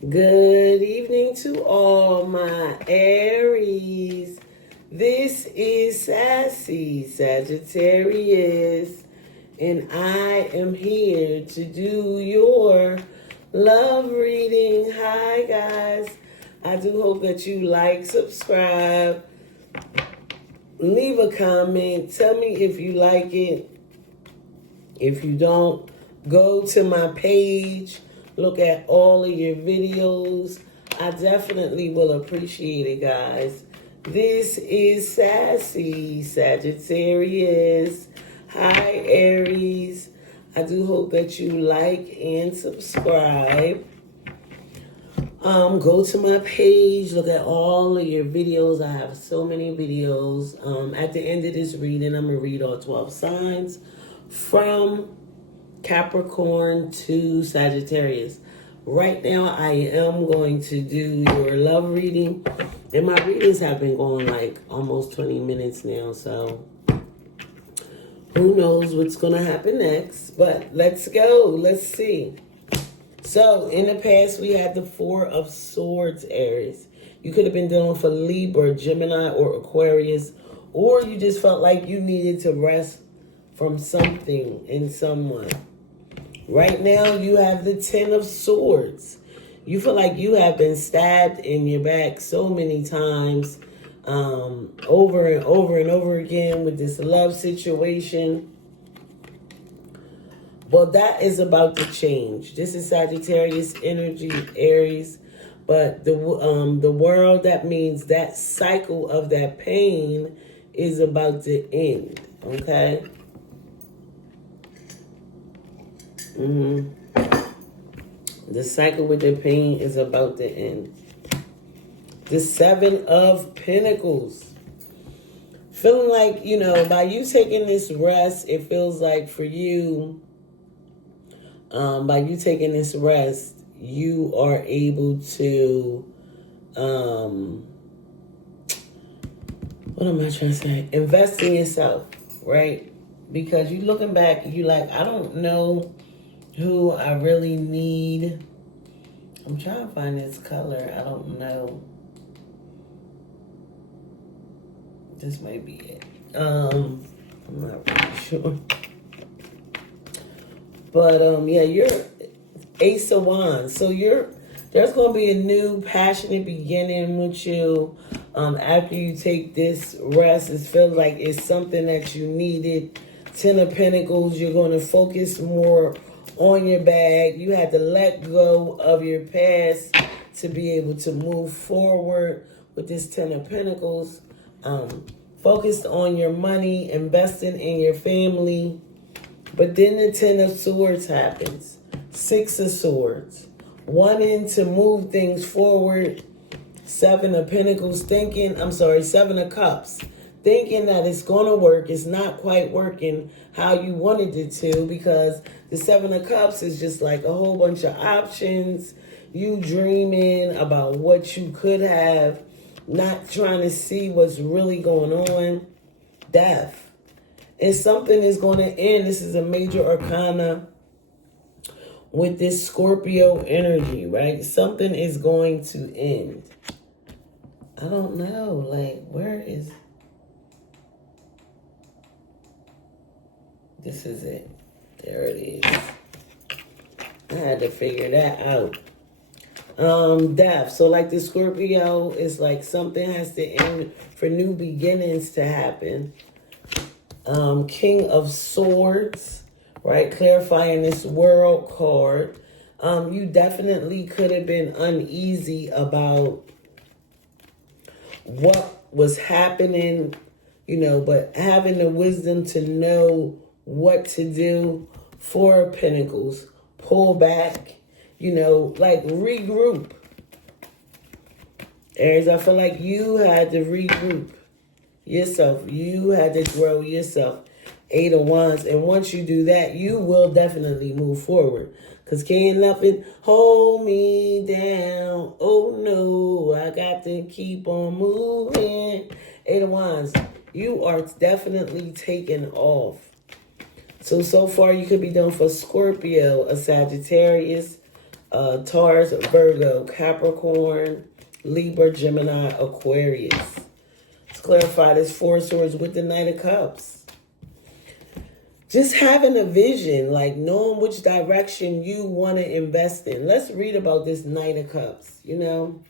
Good evening to all my Aries. This is Sassy Sagittarius, and I am here to do your love reading. Hi, guys. I do hope that you like, subscribe, leave a comment. Tell me if you like it. If you don't, go to my page. Look at all of your videos. I definitely will appreciate it, guys. This is Sassy Sagittarius. Hi, Aries. I do hope that you like and subscribe. Go to my page. Look at all of your videos. I have so many videos. At the end of this reading, I'm going to read all 12 signs from Capricorn to Sagittarius. Right now, I am going to do your love reading. And my readings have been going like almost 20 minutes now. So who knows what's going to happen next. But let's go. Let's see. So in the past, we had the Four of Swords, Aries. You could have been dealing for Libra, Gemini, or Aquarius. Or you just felt like you needed to rest from something in someone. Right now, you have the Ten of Swords. You feel like you have been stabbed in your back so many times, over and over and over again with this love situation. Well, that is about to change. This is Sagittarius energy, Aries. But the world, that means that cycle of that pain is about to end, okay? The cycle with the pain is about to end. The Seven of Pentacles. Feeling like, by you taking this rest, it feels like for you, by you taking this rest, you are able to, what am I trying to say? Invest in yourself, right? Because you looking back, you like, I don't know who I really need. I'm trying to find this color. I don't know. This might be it. I'm not really sure. But yeah, you're Ace of Wands. So there's going to be a new passionate beginning with you. After you take this rest, it feels like it's something that you needed. Ten of Pentacles, you're going to focus more on your bag. You had to let go of your past to be able to move forward with this Ten of Pentacles. Focused on your money, investing in your family. But then the Ten of Swords happens. Six of Swords. Wanting to move things forward. Seven of Pentacles Seven of Cups. Thinking that it's going to work. It's not quite working how you wanted it to, because the Seven of Cups is just like a whole bunch of options. You dreaming about what you could have, not trying to see what's really going on. Death. And something is going to end. This is a major arcana with this Scorpio energy, right? Something is going to end. I don't know. Like, where is... This is it. There it is. I had to figure that out. Death. So like the Scorpio is like something has to end for new beginnings to happen. King of Swords, right? Clarifying this World card. You definitely could have been uneasy about what was happening, but having the wisdom to know what to do. Four of Pentacles, pull back, like regroup. Aries, I feel like you had to regroup yourself. You had to grow yourself. Eight of Wands. And once you do that, you will definitely move forward. Because can't nothing hold me down. Oh no, I got to keep on moving. Eight of Wands. You are definitely taking off. So far you could be done for Scorpio, a Sagittarius, Taurus, Virgo, Capricorn, Libra, Gemini, Aquarius. Let's clarify this Four of Swords with the Knight of Cups. Just having a vision, like knowing which direction you want to invest in. Let's read about this Knight of Cups, you know.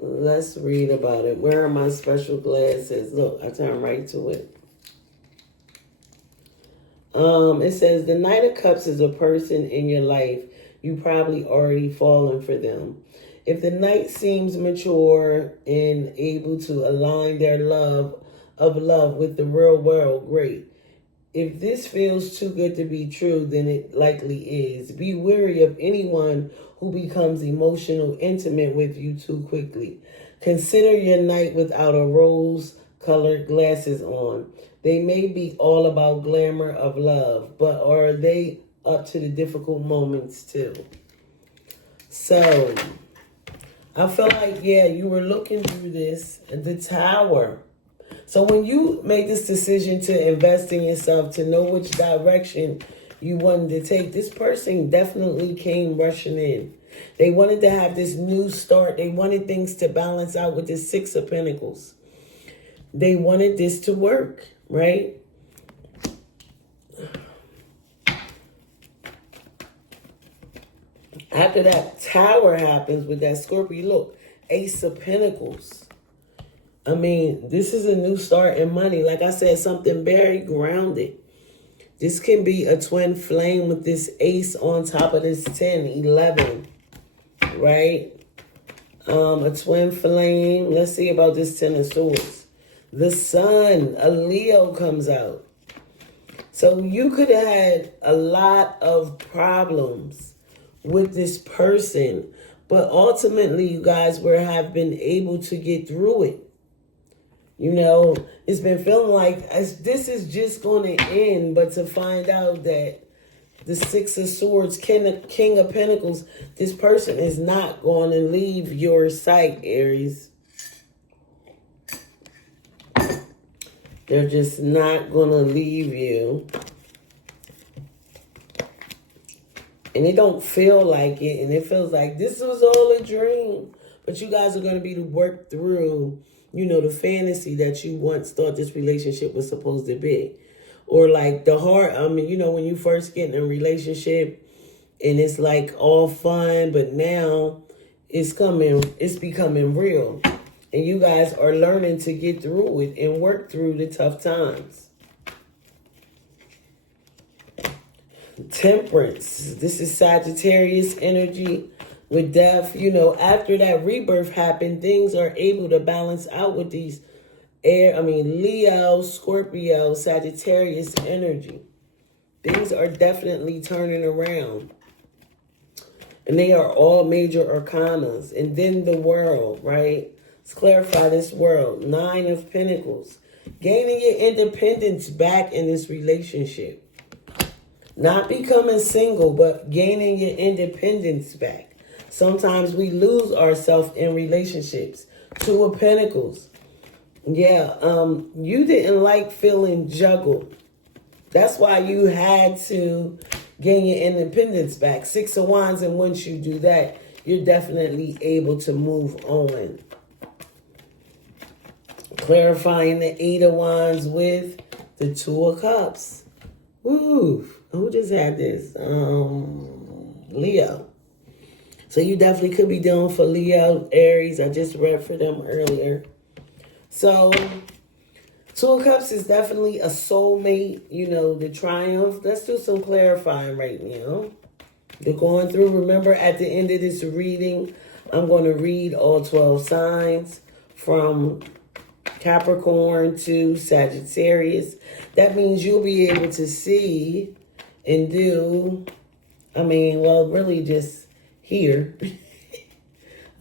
Let's read about it. Where are my special glasses? Look, I turn right to it. It says the Knight of Cups is a person in your life. You probably already fallen for them. If the Knight seems mature and able to align their love with the real world, great. If this feels too good to be true, then it likely is. Be wary of anyone who becomes emotional intimate with you too quickly. Consider your Knight without a rose-colored glasses on. They may be all about glamour of love, but are they up to the difficult moments too? So, I feel like, yeah, you were looking through this, the Tower. So when you made this decision to invest in yourself, to know which direction you wanted to take, this person definitely came rushing in. They wanted to have this new start. They wanted things to balance out with the Six of Pentacles. They wanted this to work, right? After that Tower happens with that Scorpio, look, Ace of Pentacles. I mean, this is a new start in money. Like I said, something very grounded. This can be a twin flame with this ace on top of this 10, 11, right? A twin flame. Let's see about this 10 of swords. The sun, a Leo comes out. So you could have had a lot of problems with this person, but ultimately you guys have been able to get through it. You know, it's been feeling like this is just going to end, but to find out that the Six of Swords, King of Pentacles, this person is not going to leave your sight, Aries. They're just not going to leave you. And it don't feel like it, and it feels like this was all a dream. But you guys are going to be to work through, you know, the fantasy that you once thought this relationship was supposed to be. Or like the heart, I mean, you know, when you first get in a relationship and it's like all fun, but now it's becoming real. And you guys are learning to get through it and work through the tough times. Temperance. This is Sagittarius energy. With death, you know, after that rebirth happened, things are able to balance out with these Leo, Scorpio, Sagittarius energy. Things are definitely turning around. And they are all major arcanas. And then the world, right? Let's clarify this world. 9 of Pentacles. Gaining your independence back in this relationship. Not becoming single, but gaining your independence back. Sometimes we lose ourselves in relationships. 2 of Pentacles. Yeah, you didn't like feeling juggled. That's why you had to gain your independence back. 6 of Wands, and once you do that, you're definitely able to move on. Clarifying the 8 of Wands with the 2 of Cups. Woo! Who just had this? Leo. So you definitely could be dealing for Leo, Aries. I just read for them earlier. So 2 of Cups is definitely a soulmate, you know, the triumph. Let's do some clarifying right now. They're going through. Remember, at the end of this reading, I'm going to read all 12 signs from Capricorn to Sagittarius. That means you'll be able to see and do, really just hear.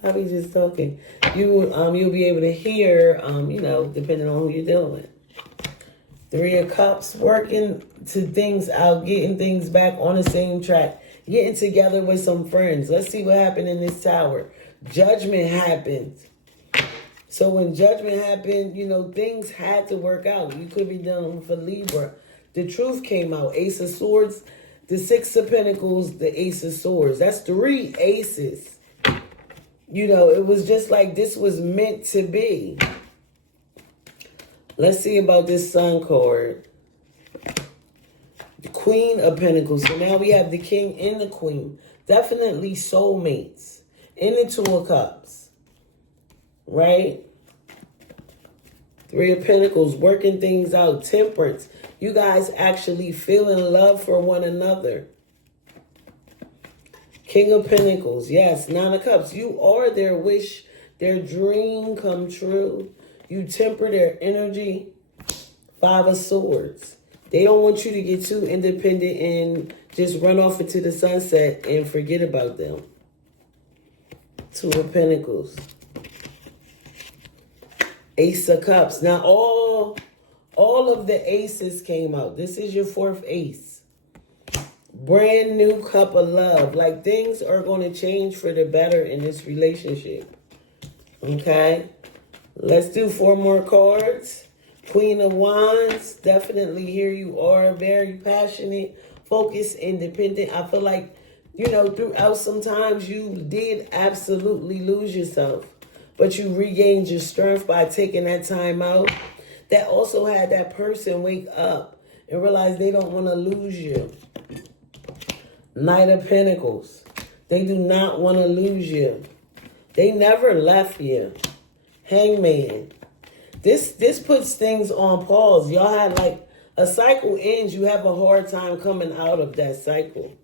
I'll be just talking. You'll be able to hear, depending on who you're dealing with. 3 of Cups, working to things out, getting things back on the same track, getting together with some friends. Let's see what happened in this Tower. Judgment happened. So when judgment happened, you know, things had to work out. You could be dealing for Libra. The truth came out. Ace of Swords. The Six of Pentacles, the Ace of Swords. That's 3 aces. You know, it was just like this was meant to be. Let's see about this Sun card. The Queen of Pentacles. So now we have the King and the Queen. Definitely soulmates. And the Two of Cups. Right? 3 of Pentacles. Working things out. Temperance. You guys actually feel in love for one another. King of Pentacles. Yes. 9 of Cups. You are their wish, their dream come true. You temper their energy. 5 of Swords. They don't want you to get too independent and just run off into the sunset and forget about them. 2 of Pentacles. Ace of Cups. Now all of the aces came out. This is your 4th ace. Brand new cup of love. Like things are going to change for the better in this relationship. Okay. Let's do 4 more cards. Queen of Wands. Definitely here you are. Very passionate, focused, independent. I feel like, you know, throughout sometimes you did absolutely lose yourself. But you regained your strength by taking that time out. That also had that person wake up and realize they don't want to lose you. Knight of Pentacles. They do not want to lose you. They never left you. Hangman. This puts things on pause. Y'all had like a cycle ends. You have a hard time coming out of that cycle.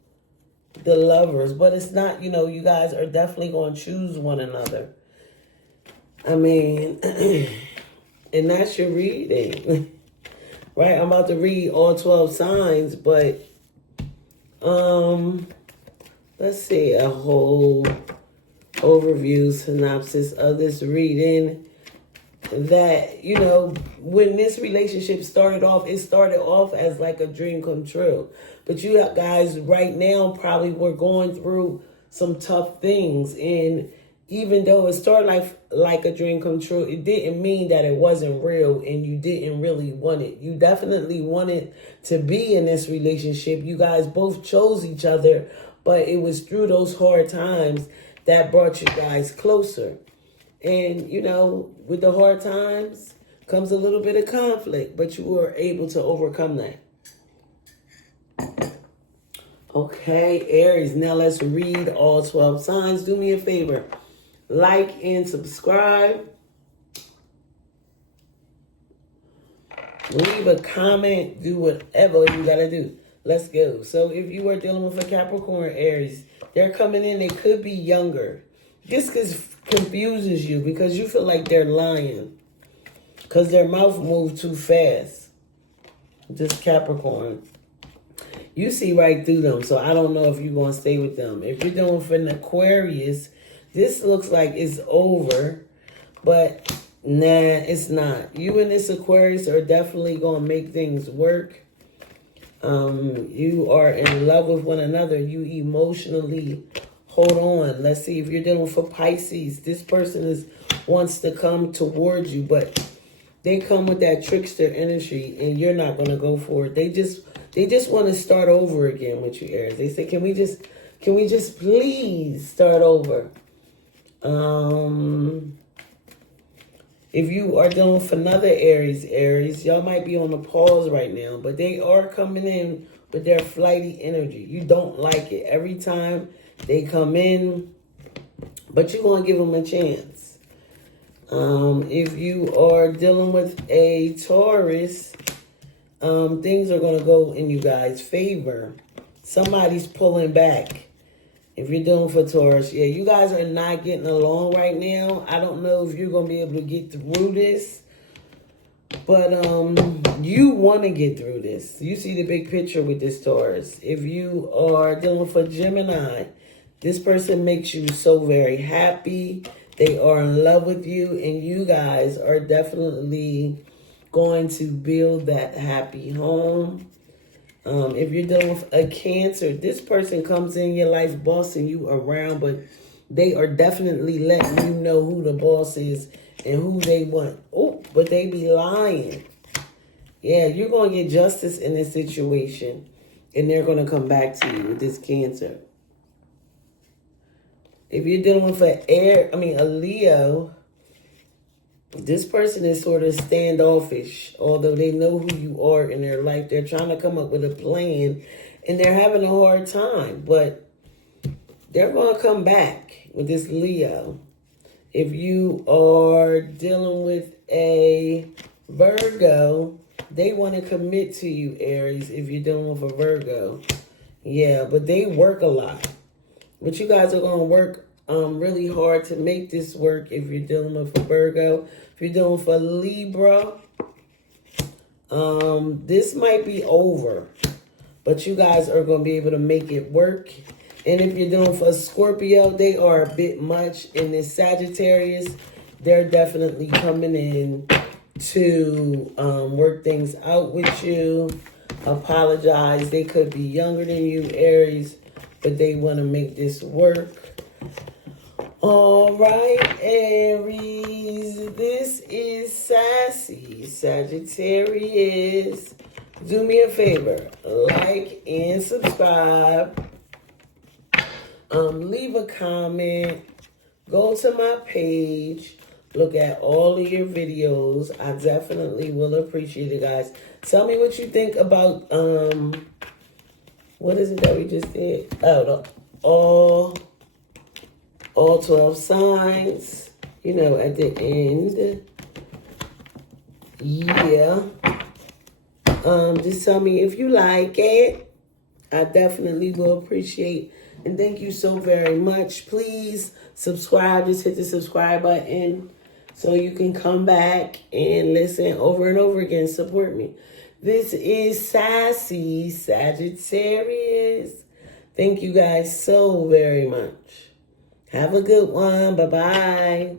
The Lovers. But it's not, you know, you guys are definitely going to choose one another. I mean, and that's your reading. Right? I'm about to read all 12 signs, but let's see a whole overview synopsis of this reading. That, you know, when this relationship started off, it started off as like a dream come true. But you guys right now probably were going through some tough things. And even though it started like a dream come true, it didn't mean that it wasn't real and you didn't really want it. You definitely wanted to be in this relationship. You guys both chose each other, but it was through those hard times that brought you guys closer. And, you know, with the hard times comes a little bit of conflict, but you were able to overcome that. Okay, Aries, now let's read all 12 signs. Do me a favor. Like and subscribe. Leave a comment. Do whatever you got to do. Let's go. So if you are dealing with a Capricorn, Aries, they're coming in. They could be younger. This confuses you because you feel like they're lying because their mouth moves too fast. This Capricorn. You see right through them. So I don't know if you're going to stay with them. If you're dealing with an Aquarius, this looks like it's over. But nah, it's not. You and this Aquarius are definitely going to make things work. You are in love with one another. You emotionally hold on. Let's see if you're dealing with a Pisces. This person wants to come towards you, but they come with that trickster energy, and you're not going to go for it. They just want to start over again with you, Aries. They say, can we just please start over? If you are dealing with another Aries, y'all might be on a pause right now, but they are coming in with their flighty energy. You don't like it. Every time they come in, but you're going to give them a chance. If you are dealing with a Taurus, things are going to go in you guys' favor. Somebody's pulling back. If you're dealing for Taurus, yeah, you guys are not getting along right now. I don't know if you're going to be able to get through this, but you want to get through this. You see the big picture with this Taurus. If you are dealing for Gemini, this person makes you so very happy. They are in love with you, and you guys are definitely going to build that happy home. If you're dealing with a Cancer, this person comes in your life bossing you around, but they are definitely letting you know who the boss is and who they want. Oh, but they be lying. Yeah, you're going to get justice in this situation. And they're going to come back to you with this Cancer. If you're dealing with a Leo, this person is sort of standoffish. Although they know who you are in their life, they're trying to come up with a plan, and they're having a hard time. But they're going to come back with this Leo. If you are dealing with a Virgo, they want to commit to you, Aries, if you're dealing with a Virgo. Yeah, but they work a lot. But you guys are going to work really hard to make this work if you're dealing with a Virgo. If you're dealing with a Libra, this might be over. But you guys are going to be able to make it work. And if you're dealing with a Scorpio, they are a bit much. In this Sagittarius, they're definitely coming in to work things out with you. Apologize. They could be younger than you, Aries, but they want to make this work. All right, Aries, this is Sassy Sagittarius. Do me a favor, like and subscribe. Leave a comment. Go to my page. Look at all of your videos. I definitely will appreciate it, guys. Tell me what you think about what is it that we just did? Oh, all 12 signs. You know, at the end. Yeah. Just tell me if you like it. I definitely will appreciate. And thank you so very much. Please subscribe. Just hit the subscribe button so you can come back and listen over and over again. Support me. This is Sassy Sagittarius. Thank you guys so very much. Have a good one. Bye-bye.